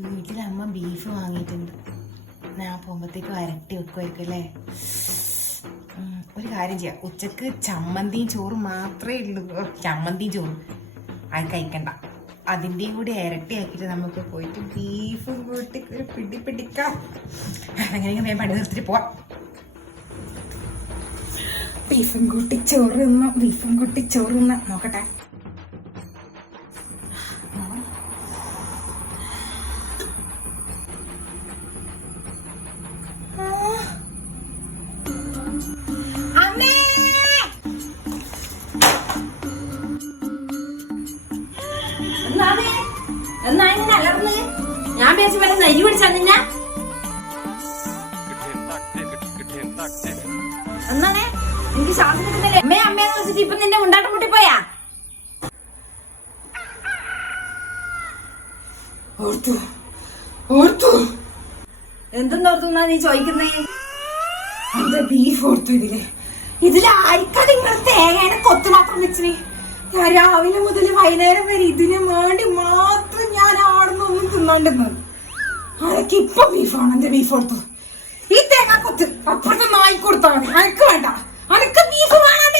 വീട്ടിലമ്മ beef വാങ്ങിയിട്ടുണ്ട്. ഞാൻ പോകുമ്പോഴത്തേക്ക് വരട്ടി വെക്കുമായിരിക്കും അല്ലേ. ഒരു കാര്യം ചെയ്യാം, ഉച്ചക്ക് ചമ്മന്തിയും ചോറും മാത്രമേ ഉള്ളൂ. ചമ്മന്തിയും ചോറും അത് കഴിക്കണ്ട, അതിൻ്റെയും കൂടി ഇരട്ടിയാക്കിയിട്ട് നമുക്ക് പോയിട്ട് ബീഫും കൂട്ടി ഒരു പിടിക്കാം. അങ്ങനെ ഞാൻ പണി നിർത്തിട്ട് പോവാം. ബീഫും കൂട്ടി ചോറ് തിന്ന നോക്കട്ടെ. അലർന്ന് ഞാൻ പേശി വരെ നെയ്യ് പിടിച്ചാ നിന്നെ എന്നാണേ എനിക്ക് ശ്വാസം കിട്ടുന്നില്ലേ? അമ്മേന്ന് വിളിച്ചിട്ട് ഇപ്പൊ നിന്റെ ഉണ്ടാട്ടം മുട്ടിപ്പോയാ? എന്തെന്നോർത്തുന്നാ നീ ചോദിക്കുന്നേ? എന്റെ ബീഫ് ഓർത്തു. ഇതിലായിരിക്കാ നിങ്ങൾ തേങ്ങേനെ കൊത്തു മാത്രം വെച്ചിന്. ഞാൻ രാവിലെ മുതൽ വൈകുന്നേരം വരെ ഇതിന് വേണ്ടി മാത്രം ഞാൻ ആടുന്നൊന്നും തിന്നാണ്ടിരുന്നത്. അതൊക്കെ ഇപ്പൊ ബീഫാണ്. എന്റെ ബീഫ് ഓർത്തു. ഈ തേങ്ങ കൊത്ത് അപ്പുറത്തെ നായി കൊടുത്താൽ മതി. അനക്ക് വേണ്ട, അനക്ക് ബീഫ് വേണം.